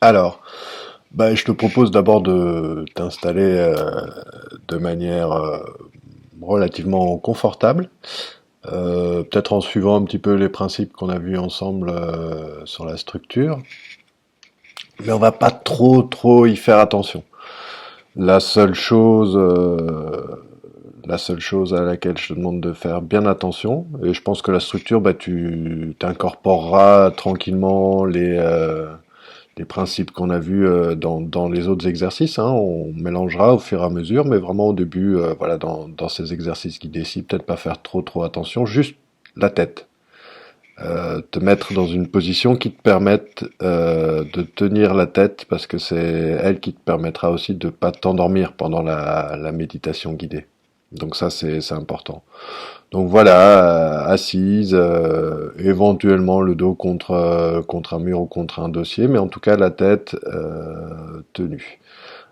Alors, je te propose d'abord de t'installer de manière relativement confortable, peut-être en suivant un petit peu les principes qu'on a vus ensemble sur la structure, mais on va pas trop y faire attention. La seule chose, la seule chose à laquelle je te demande de faire bien attention, et je pense que la structure, tu t'incorporeras tranquillement les principes qu'on a vus dans les autres exercices, hein. On mélangera au fur et à mesure, mais vraiment au début, voilà, dans ces exercices guidés-ci, peut-être pas faire trop attention, juste la tête. Te mettre dans une position qui te permette de tenir la tête, parce que c'est elle qui te permettra aussi de pas t'endormir pendant la méditation guidée. Donc ça, c'est important. Donc voilà, assise, éventuellement le dos contre un mur ou contre un dossier, mais en tout cas la tête tenue.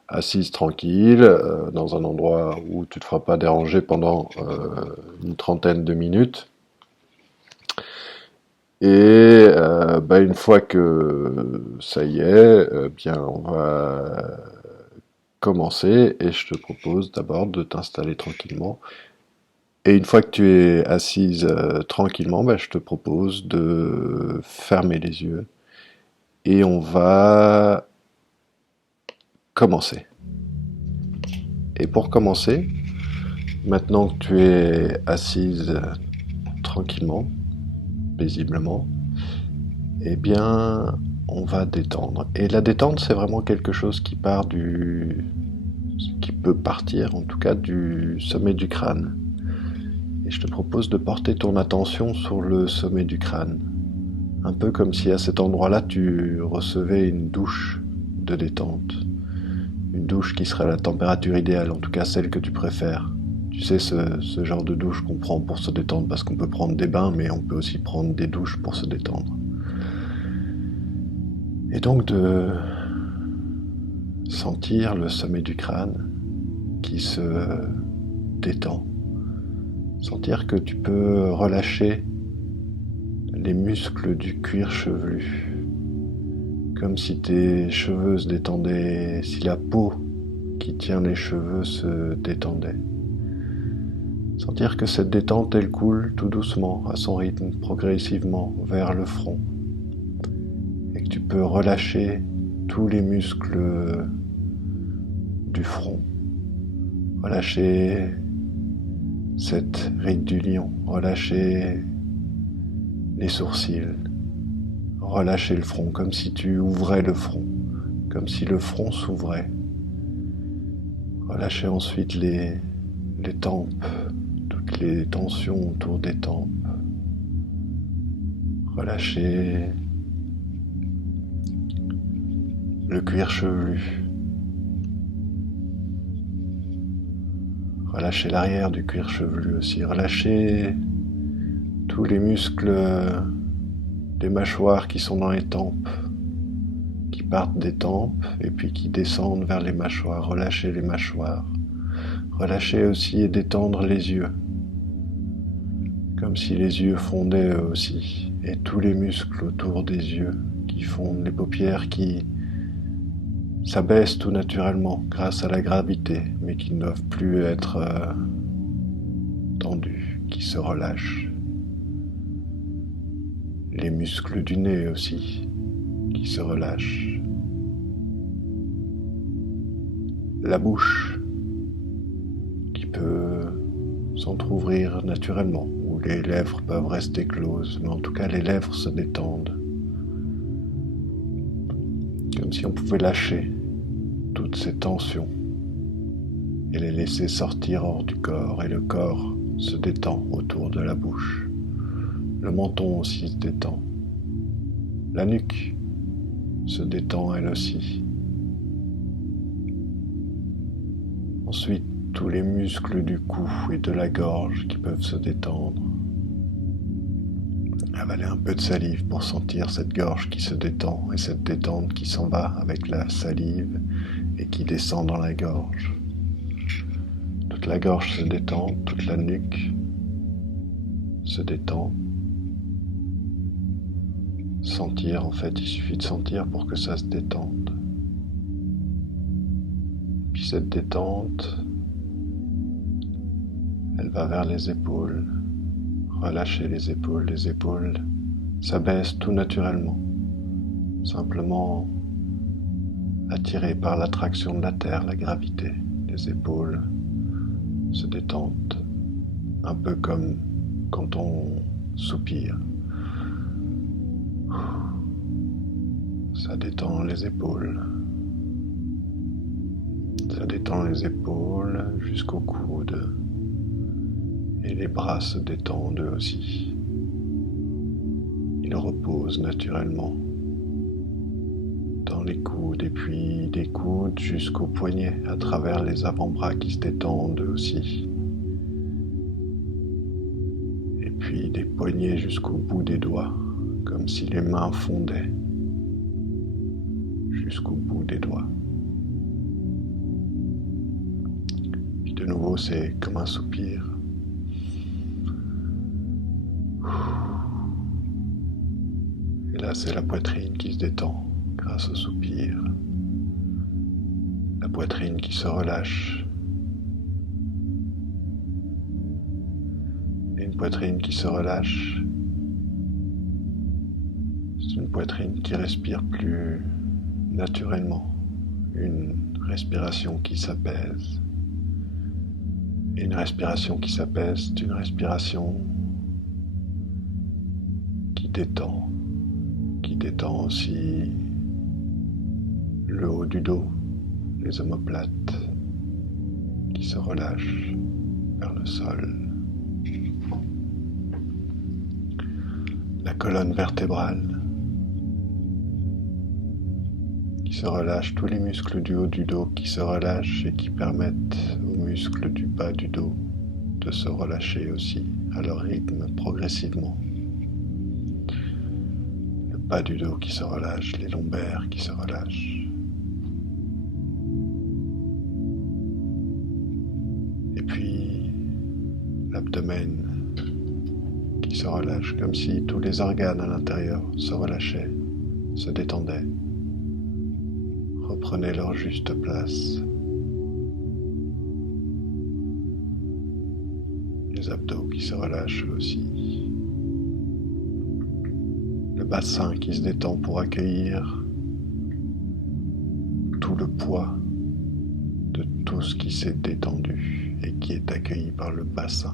Assise tranquille, dans un endroit où tu ne te feras pas déranger pendant une trentaine de minutes. Et une fois que ça y est, bien on va commencer et je te propose d'abord de t'installer tranquillement. Et une fois que tu es assise tranquillement, je te propose de fermer les yeux et on va commencer. Et pour commencer, maintenant que tu es assise tranquillement, paisiblement, eh bien, on va détendre. Et la détente, c'est vraiment quelque chose qui peut partir, en tout cas, du sommet du crâne. Et je te propose de porter ton attention sur le sommet du crâne. Un peu comme si à cet endroit-là, tu recevais une douche de détente. Une douche qui serait à la température idéale, en tout cas celle que tu préfères. Tu sais, ce genre de douche qu'on prend pour se détendre, parce qu'on peut prendre des bains, mais on peut aussi prendre des douches pour se détendre. Et donc de sentir le sommet du crâne qui se détend. Sentir que tu peux relâcher les muscles du cuir chevelu. Comme si tes cheveux se détendaient, si la peau qui tient les cheveux se détendait. Sentir que cette détente, elle coule tout doucement, à son rythme, progressivement, vers le front. Et que tu peux relâcher tous les muscles du front. Relâcher cette ride du lion, relâcher les sourcils, relâcher le front, comme si tu ouvrais le front, comme si le front s'ouvrait. Relâcher ensuite les tempes, toutes les tensions autour des tempes. Relâcher le cuir chevelu. Relâcher l'arrière du cuir chevelu aussi. Relâcher tous les muscles des mâchoires qui sont dans les tempes, qui partent des tempes et puis qui descendent vers les mâchoires. Relâcher les mâchoires. Relâcher aussi et détendre les yeux, comme si les yeux fondaient eux aussi, et tous les muscles autour des yeux qui fondent, les paupières qui s'abaissent tout naturellement grâce à la gravité, mais qui ne doivent plus être tendues, qui se relâchent. Les muscles du nez aussi, qui se relâchent. La bouche, qui peut s'entrouvrir naturellement, où les lèvres peuvent rester closes, mais en tout cas les lèvres se détendent. Comme si on pouvait lâcher toutes ces tensions et les laisser sortir hors du corps, et le corps se détend autour de la bouche. Le menton aussi se détend. La nuque se détend elle aussi. Ensuite, tous les muscles du cou et de la gorge qui peuvent se détendre. Avaler un peu de salive pour sentir cette gorge qui se détend et cette détente qui s'en va avec la salive et qui descend dans la gorge. Toute la gorge se détend, toute la nuque se détend. sentir, en fait, il suffit de sentir pour que ça se détende. Puis cette détente, elle va vers les épaules. Relâchez les épaules s'abaissent tout naturellement, simplement attirées par l'attraction de la terre, la gravité. Les épaules se détendent, un peu comme quand on soupire. Ça détend les épaules. Ça détend les épaules jusqu'au coude. Et les bras se détendent eux aussi. Ils reposent naturellement dans les coudes et puis des coudes jusqu'aux poignets à travers les avant-bras qui se détendent eux aussi. Et puis des poignets jusqu'au bout des doigts, comme si les mains fondaient jusqu'au bout des doigts. Puis de nouveau, c'est comme un soupir. Et là, c'est la poitrine qui se détend grâce au soupir. La poitrine qui se relâche. Et une poitrine qui se relâche, c'est une poitrine qui respire plus naturellement. Une respiration qui s'apaise. Et une respiration qui s'apaise, c'est une respiration qui détend aussi le haut du dos, les omoplates qui se relâchent vers le sol, la colonne vertébrale qui se relâche, tous les muscles du haut du dos qui se relâchent et qui permettent aux muscles du bas du dos de se relâcher aussi à leur rythme progressivement. Bas du dos qui se relâche, les lombaires qui se relâchent. Et puis l'abdomen qui se relâche, comme si tous les organes à l'intérieur se relâchaient, se détendaient, reprenaient leur juste place. Les abdos qui se relâchent aussi. Le bassin qui se détend pour accueillir tout le poids de tout ce qui s'est détendu et qui est accueilli par le bassin.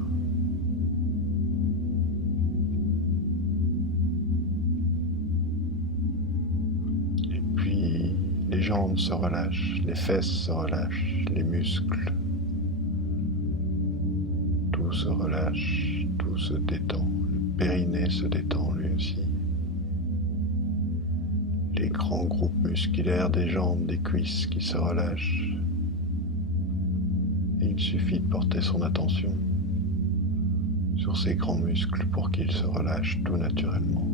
Et puis les jambes se relâchent, les fesses se relâchent, les muscles. Tout se relâche, tout se détend. Le périnée se détend lui aussi. Les grands groupes musculaires des jambes, des cuisses qui se relâchent. Et il suffit de porter son attention sur ces grands muscles pour qu'ils se relâchent tout naturellement.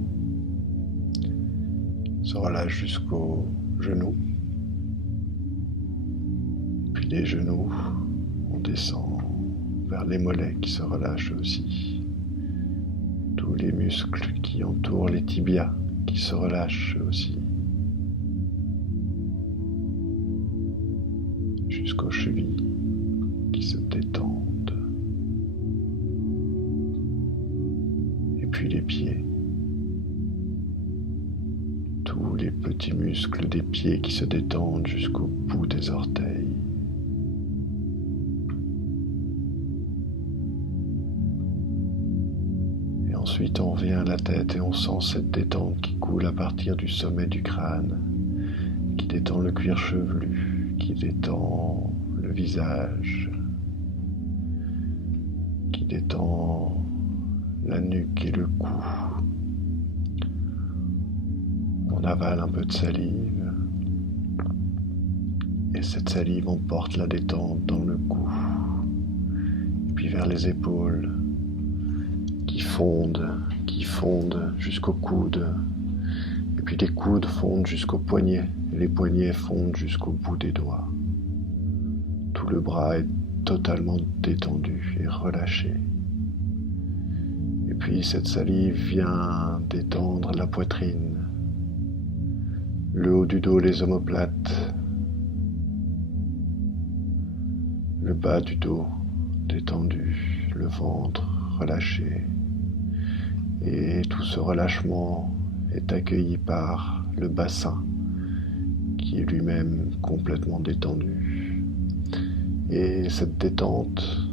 Ils se relâchent jusqu'aux genoux. Puis des genoux, on descend vers les mollets qui se relâchent aussi. Tous les muscles qui entourent les tibias qui se relâchent aussi. Jusqu'aux chevilles qui se détendent. Et puis les pieds. Tous les petits muscles des pieds qui se détendent jusqu'au bout des orteils. Et ensuite on revient à la tête et on sent cette détente qui coule à partir du sommet du crâne, qui détend le cuir chevelu, qui détend le visage, qui détend la nuque et le cou. On avale un peu de salive et cette salive emporte la détente dans le cou et puis vers les épaules qui fondent jusqu'au coude et puis les coudes fondent jusqu'aux poignets et les poignets fondent jusqu'au bout des doigts. Tout le bras est totalement détendu et relâché. Et puis cette salive vient détendre la poitrine, le haut du dos, les omoplates, le bas du dos détendu, le ventre relâché. Et tout ce relâchement est accueilli par le bassin qui est lui-même complètement détendu. Et cette détente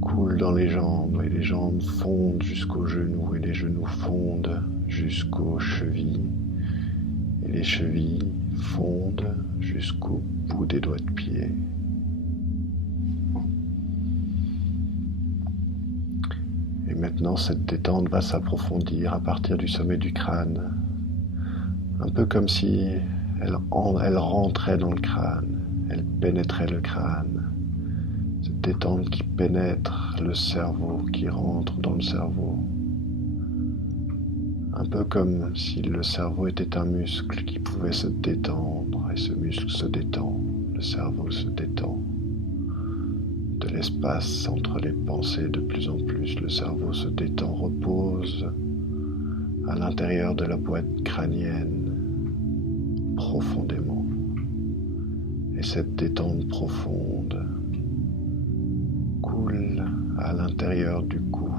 coule dans les jambes et les jambes fondent jusqu'aux genoux et les genoux fondent jusqu'aux chevilles et les chevilles fondent jusqu'au bout des doigts de pied. Et maintenant cette détente va s'approfondir à partir du sommet du crâne, un peu comme si elle rentrait dans le crâne, elle pénétrait le crâne. Cette détente qui pénètre le cerveau, qui rentre dans le cerveau. Un peu comme si le cerveau était un muscle qui pouvait se détendre, et ce muscle se détend, le cerveau se détend. De l'espace entre les pensées de plus en plus, le cerveau se détend, repose à l'intérieur de la boîte crânienne, profondément. Et cette détente profonde coule à l'intérieur du cou,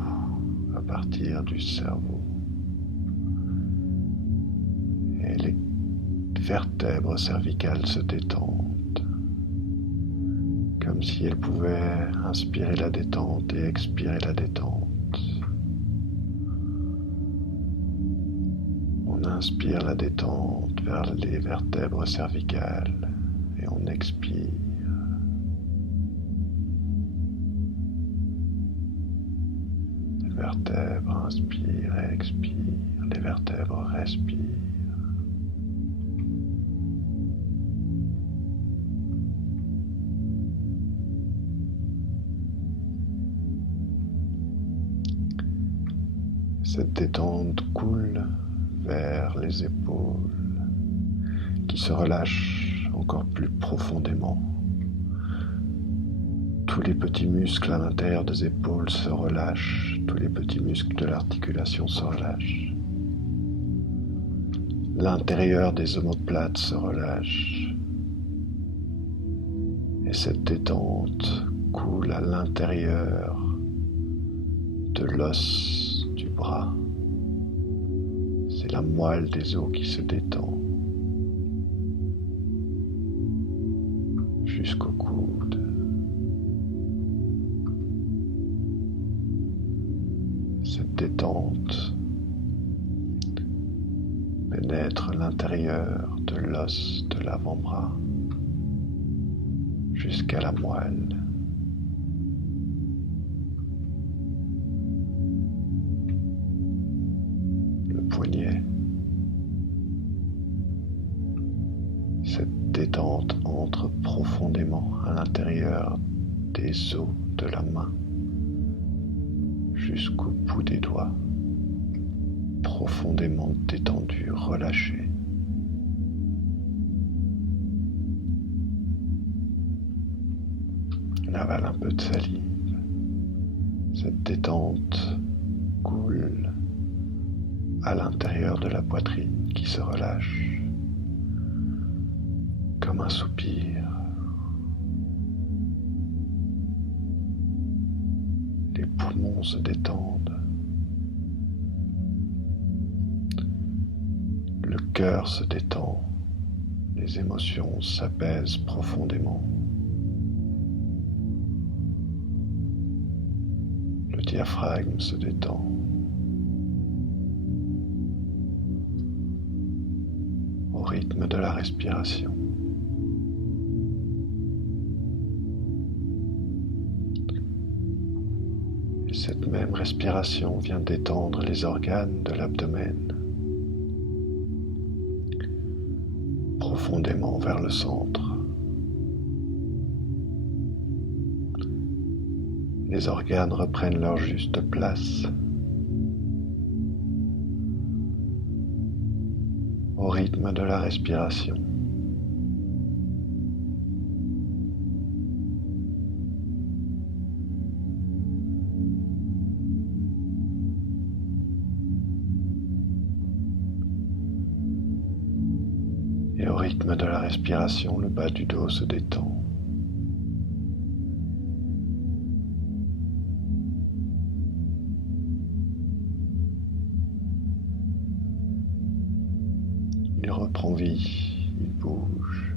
à partir du cerveau. Et les vertèbres cervicales se détendent, comme si elles pouvaient inspirer la détente et expirer la détente. On inspire la détente vers les vertèbres cervicales et on expire. Les vertèbres inspirent et expirent, les vertèbres respirent. Cette détente coule vers les épaules qui se relâchent encore plus profondément. Tous les petits muscles à l'intérieur des épaules se relâchent, tous les petits muscles de l'articulation se relâchent. L'intérieur des omoplates se relâche. Et cette détente coule à l'intérieur de l'os du bras. C'est la moelle des os qui se détend jusqu'au coude. Cette détente pénètre l'intérieur de l'os de l'avant-bras jusqu'à la moelle. Le poignet. Cette détente entre profondément à l'intérieur des os de la main jusqu'au bout des doigts, profondément détendu, relâché. On avale un peu de salive. Cette détente coule à l'intérieur de la poitrine qui se relâche comme un soupir. Les poumons se détendent. Le cœur se détend. Les émotions s'apaisent profondément. Le diaphragme se détend. Au rythme de la respiration. Et cette même respiration vient détendre les organes de l'abdomen, profondément vers le centre. Les organes reprennent leur juste place. Au rythme de la respiration. Et au rythme de la respiration, le bas du dos se détend. Il reprend vie, il bouge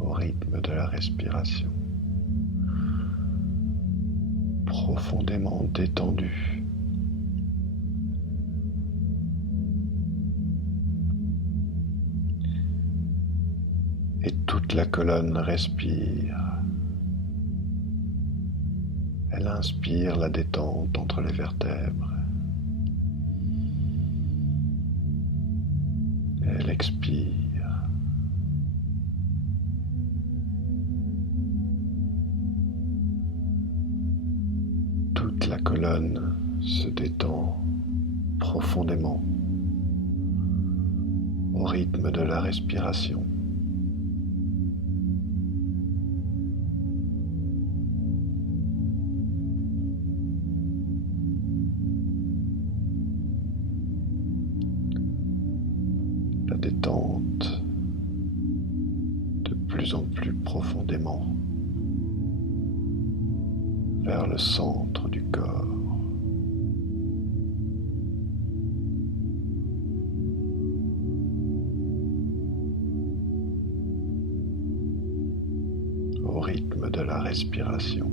au rythme de la respiration, profondément détendu. Et toute la colonne respire. Elle inspire la détente entre les vertèbres. Elle expire. Toute la colonne se détend profondément au rythme de la respiration. La détente de plus en plus profondément vers le centre du corps. Au rythme de la respiration.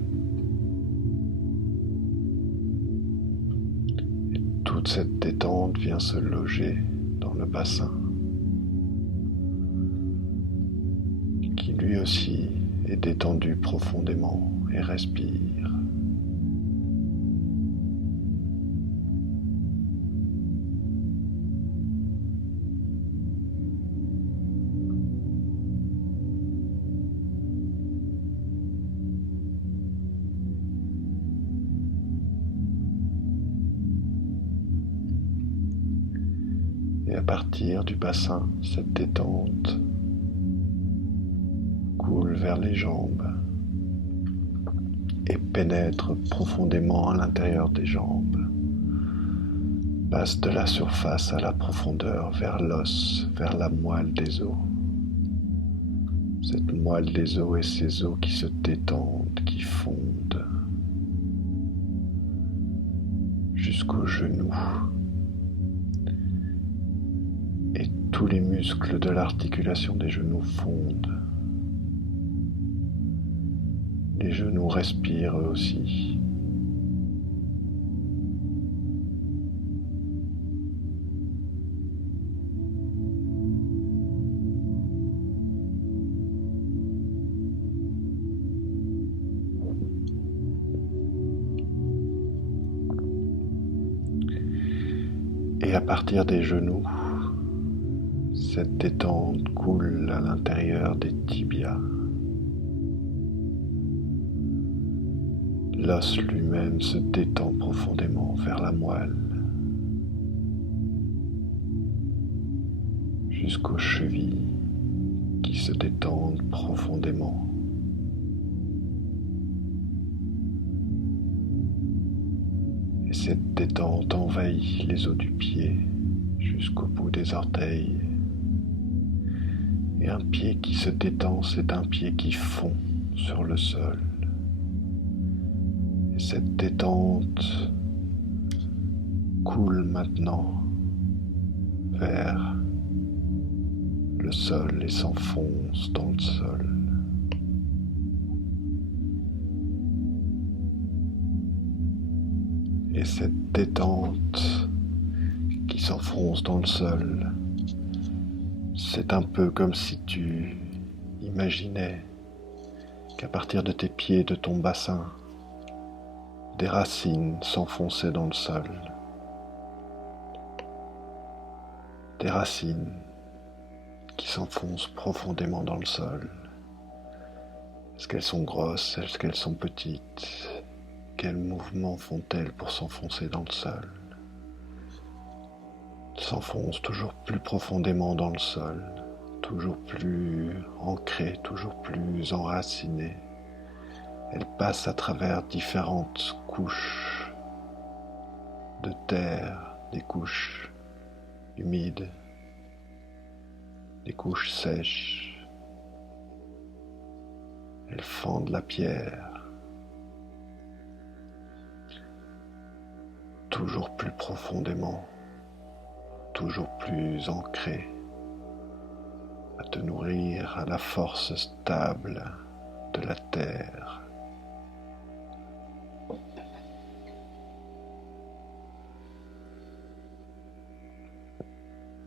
Et toute cette détente vient se loger dans le bassin, qui lui aussi est détendu profondément et respire. Et à partir du bassin, cette détente coule vers les jambes et pénètre profondément à l'intérieur des jambes, passe de la surface à la profondeur vers l'os, vers la moelle des os. Cette moelle des os et ces os qui se détendent, qui fondent jusqu'aux genoux. Et tous les muscles de l'articulation des genoux fondent. Les genoux respirent eux aussi. Et à partir des genoux, cette détente coule à l'intérieur des tibias. L'os lui-même se détend profondément vers la moelle, jusqu'aux chevilles qui se détendent profondément. Et cette détente envahit les os du pied jusqu'au bout des orteils. Et un pied qui se détend, c'est un pied qui fond sur le sol. Et cette détente coule maintenant vers le sol et s'enfonce dans le sol. Et cette détente qui s'enfonce dans le sol, c'est un peu comme si tu imaginais qu'à partir de tes pieds, de ton bassin, des racines s'enfonçaient dans le sol. Des racines qui s'enfoncent profondément dans le sol. Est-ce qu'elles sont grosses? Est-ce qu'elles sont petites? Quels mouvements font-elles pour s'enfoncer dans le sol? Elles s'enfoncent toujours plus profondément dans le sol, toujours plus ancrées, toujours plus enracinées. Elles passent à travers différentes couches de terre, des couches humides, des couches sèches. Elles fendent la pierre, toujours plus profondément, toujours plus ancré, à te nourrir à la force stable de la terre.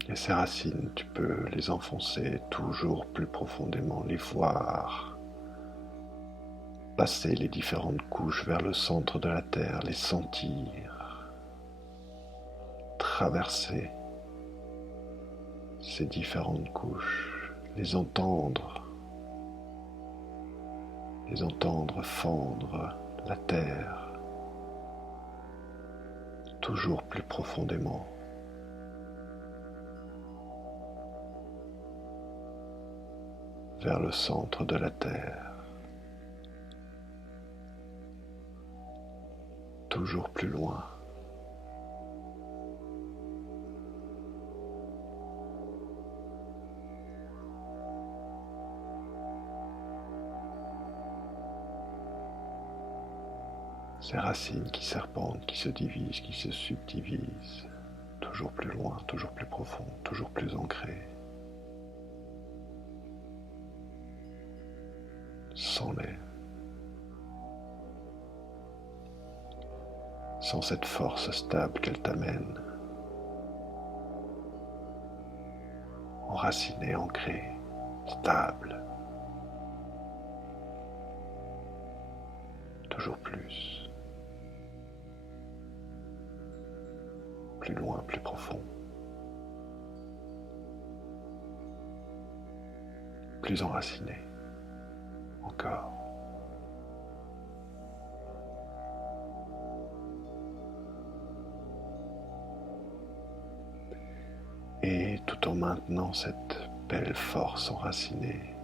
Et ces racines, tu peux les enfoncer toujours plus profondément, les voir passer les différentes couches vers le centre de la terre, les sentir, traverser ces différentes couches, les entendre fendre la terre toujours plus profondément. Vers le centre de la terre, toujours plus loin. Ces racines qui serpentent, qui se divisent, qui se subdivisent, toujours plus loin, toujours plus profond, toujours plus ancrées. Sans-les, sans cette force stable qu'elle t'amène, enracinée, ancrée, stable, toujours plus loin, plus profond, plus enraciné, encore. Et tout en maintenant cette belle force enracinée,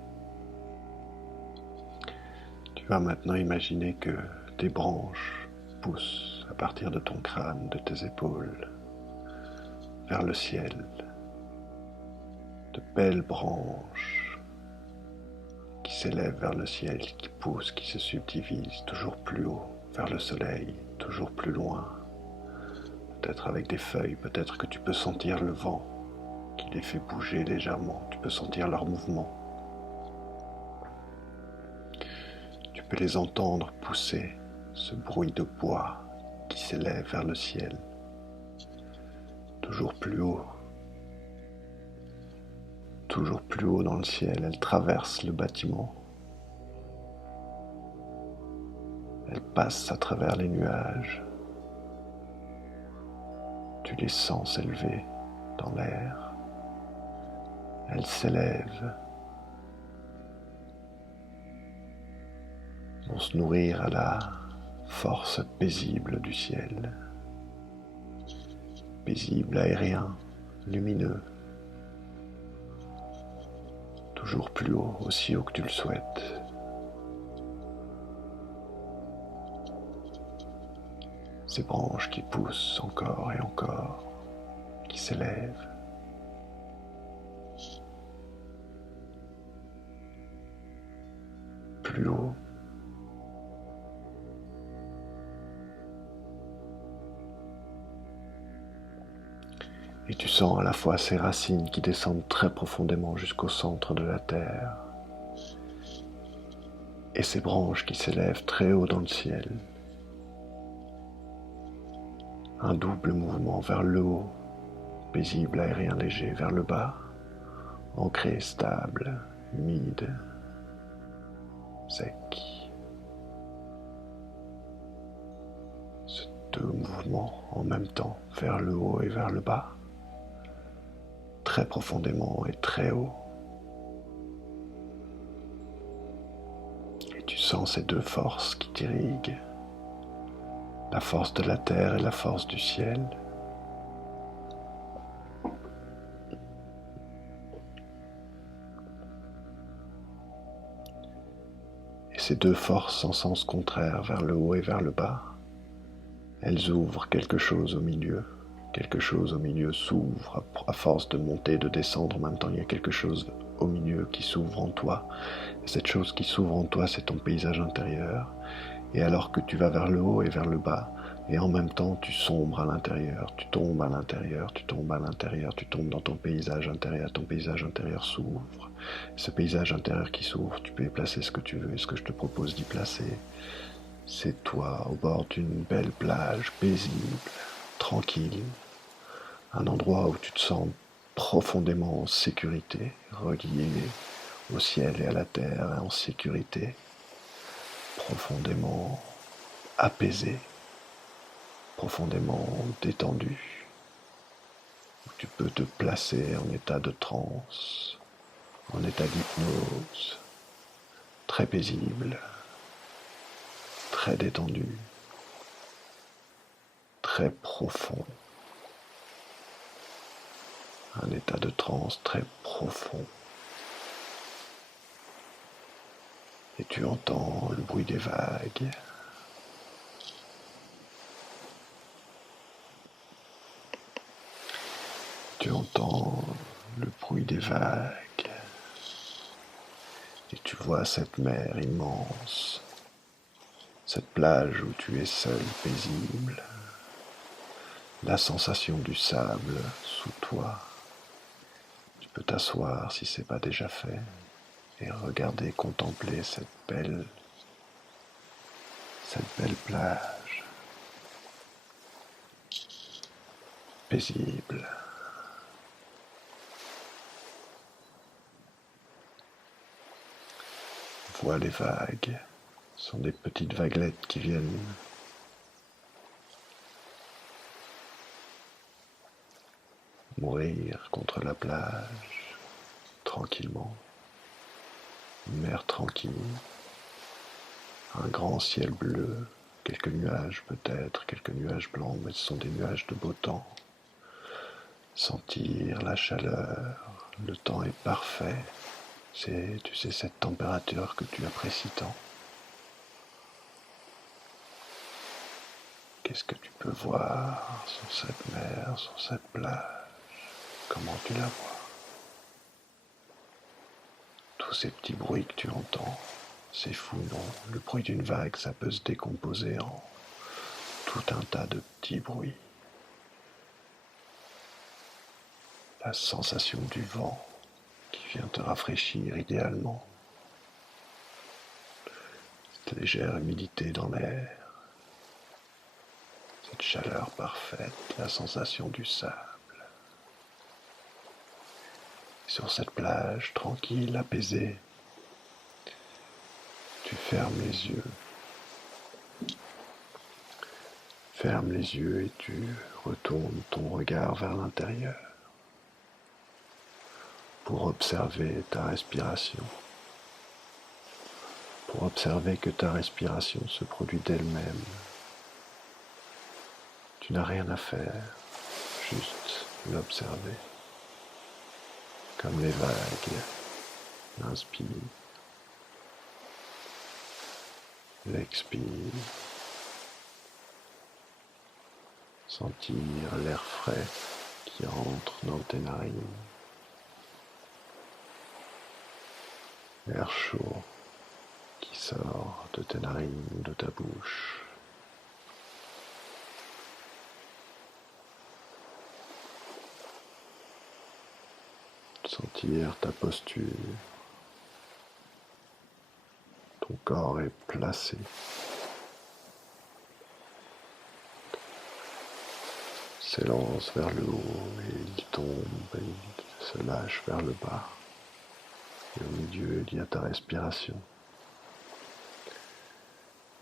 tu vas maintenant imaginer que des branches poussent à partir de ton crâne, de tes épaules, vers le ciel. De belles branches qui s'élèvent vers le ciel, qui poussent, qui se subdivisent toujours plus haut, vers le soleil, toujours plus loin. Peut-être avec des feuilles, peut-être que tu peux sentir le vent qui les fait bouger légèrement, tu peux sentir leur mouvement. Tu peux les entendre pousser, ce bruit de bois qui s'élève vers le ciel, toujours plus haut dans le ciel. Elle traverse le bâtiment, elle passe à travers les nuages, tu les sens s'élever dans l'air, elle s'élève, vont se nourrir à la force paisible du ciel, paisible, aérien, lumineux, toujours plus haut, aussi haut que tu le souhaites. Ces branches qui poussent encore et encore, qui s'élèvent. Plus haut. Et tu sens à la fois ces racines qui descendent très profondément jusqu'au centre de la terre et ces branches qui s'élèvent très haut dans le ciel. Un double mouvement vers le haut, paisible, aérien, léger, vers le bas, ancré, stable, humide, sec. Ces deux mouvements en même temps, vers le haut et vers le bas, très profondément et très haut. Et tu sens ces deux forces qui t'irriguent, la force de la terre et la force du ciel. Et ces deux forces en sens contraire, vers le haut et vers le bas, elles ouvrent quelque chose au milieu, Quelque chose au milieu s'ouvre, à force de monter, de descendre, en même temps il y a quelque chose au milieu qui s'ouvre en toi. Et cette chose qui s'ouvre en toi, c'est ton paysage intérieur. Et alors que tu vas vers le haut et vers le bas, et en même temps tu sombres à l'intérieur, tu tombes à l'intérieur, tu tombes à l'intérieur, tu tombes dans ton paysage intérieur s'ouvre. Ce paysage intérieur qui s'ouvre, tu peux y placer ce que tu veux, et ce que je te propose d'y placer, c'est toi au bord d'une belle plage paisible, tranquille, un endroit où tu te sens profondément en sécurité, relié au ciel et à la terre, en sécurité, profondément apaisé, profondément détendu, où tu peux te placer en état de transe, en état d'hypnose, très paisible, très détendu, très profond, un état de transe très profond. Et tu entends le bruit des vagues. Tu entends le bruit des vagues. Et tu vois cette mer immense, cette plage où tu es seul, paisible, la sensation du sable sous toi. Tu peux t'asseoir si ce n'est pas déjà fait et regarder, contempler cette belle plage paisible. Vois les vagues, ce sont des petites vaguelettes qui viennent mourir contre la plage, tranquillement. Une mer tranquille, un grand ciel bleu, quelques nuages peut-être, quelques nuages blancs, mais ce sont des nuages de beau temps. Sentir la chaleur, le temps est parfait. C'est, tu sais, cette température que tu apprécies tant. Qu'est-ce que tu peux voir sur cette mer, sur cette plage? Comment tu la vois? Tous ces petits bruits que tu entends, c'est fou, non? Le bruit d'une vague, ça peut se décomposer en tout un tas de petits bruits. La sensation du vent qui vient te rafraîchir idéalement. Cette légère humidité dans l'air. Cette chaleur parfaite, la sensation du sable. Sur cette plage tranquille, apaisée, tu fermes les yeux. Ferme les yeux et tu retournes ton regard vers l'intérieur pour observer ta respiration. Pour observer que ta respiration se produit d'elle-même. Tu n'as rien à faire, juste l'observer. Comme les vagues, l'inspire, l'expire. Sentir l'air frais qui entre dans tes narines. L'air chaud qui sort de tes narines ou de ta bouche. Sentir ta posture. Ton corps est placé. S'élance vers le haut et il tombe et il se lâche vers le bas. Et au milieu, il y a ta respiration.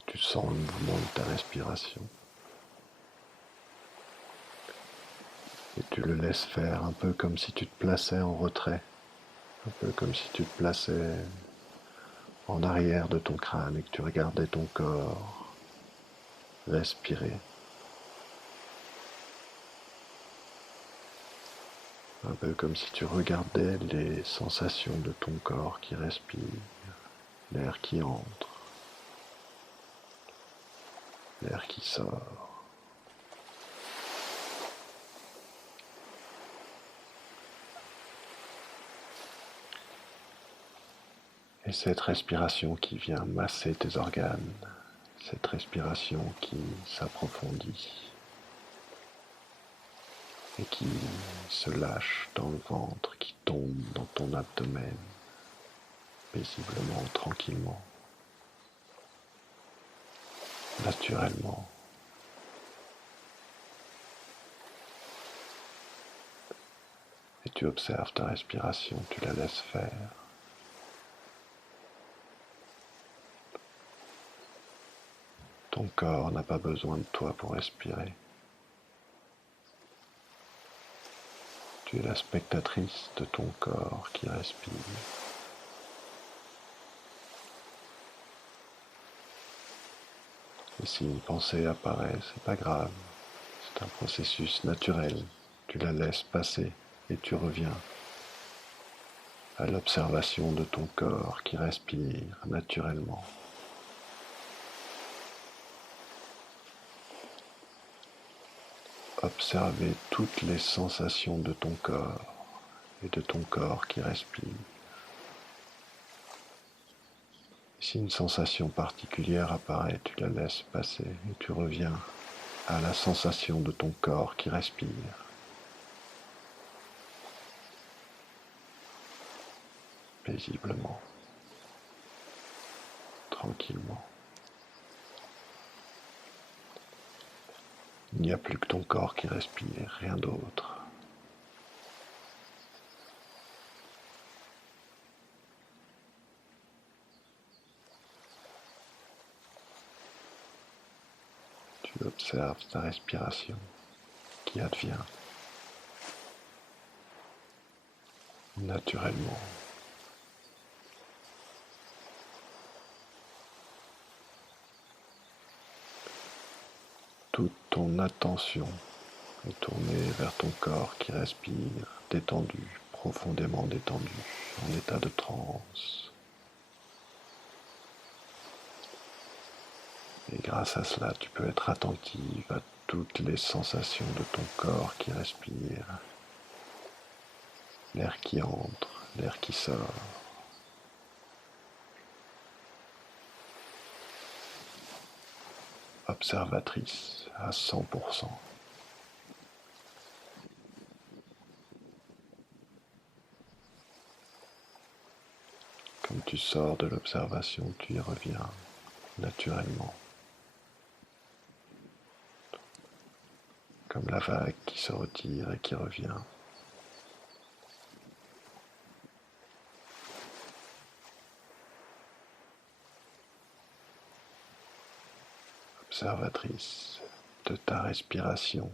Tu sens le mouvement de ta respiration. Et tu le laisses faire un peu comme si tu te plaçais en retrait. Un peu comme si tu te plaçais en arrière de ton crâne et que tu regardais ton corps respirer. Un peu comme si tu regardais les sensations de ton corps qui respire, l'air qui entre, l'air qui sort. Et cette respiration qui vient masser tes organes, cette respiration qui s'approfondit et qui se lâche dans le ventre, qui tombe dans ton abdomen, paisiblement, tranquillement, naturellement. Et tu observes ta respiration, tu la laisses faire. Ton corps n'a pas besoin de toi pour respirer. Tu es la spectatrice de ton corps qui respire. Et si une pensée apparaît, c'est pas grave. C'est un processus naturel. Tu la laisses passer et tu reviens à l'observation de ton corps qui respire naturellement. Observez toutes les sensations de ton corps et de ton corps qui respire. Si une sensation particulière apparaît, tu la laisses passer et tu reviens à la sensation de ton corps qui respire. Paisiblement, tranquillement. Il n'y a plus que ton corps qui respire, rien d'autre. Tu observes ta respiration qui advient naturellement. Toute ton attention est tournée vers ton corps qui respire, détendu, profondément détendu, en état de transe. Et grâce à cela, tu peux être attentive à toutes les sensations de ton corps qui respire, l'air qui entre, l'air qui sort. Observatrice à 100%. Comme tu sors de l'observation, tu y reviens naturellement. Comme la vague qui se retire et qui revient. Observatrice de ta respiration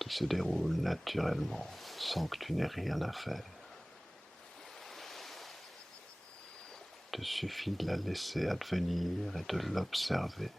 qui se déroule naturellement sans que tu n'aies rien à faire. Il te suffit de la laisser advenir et de l'observer.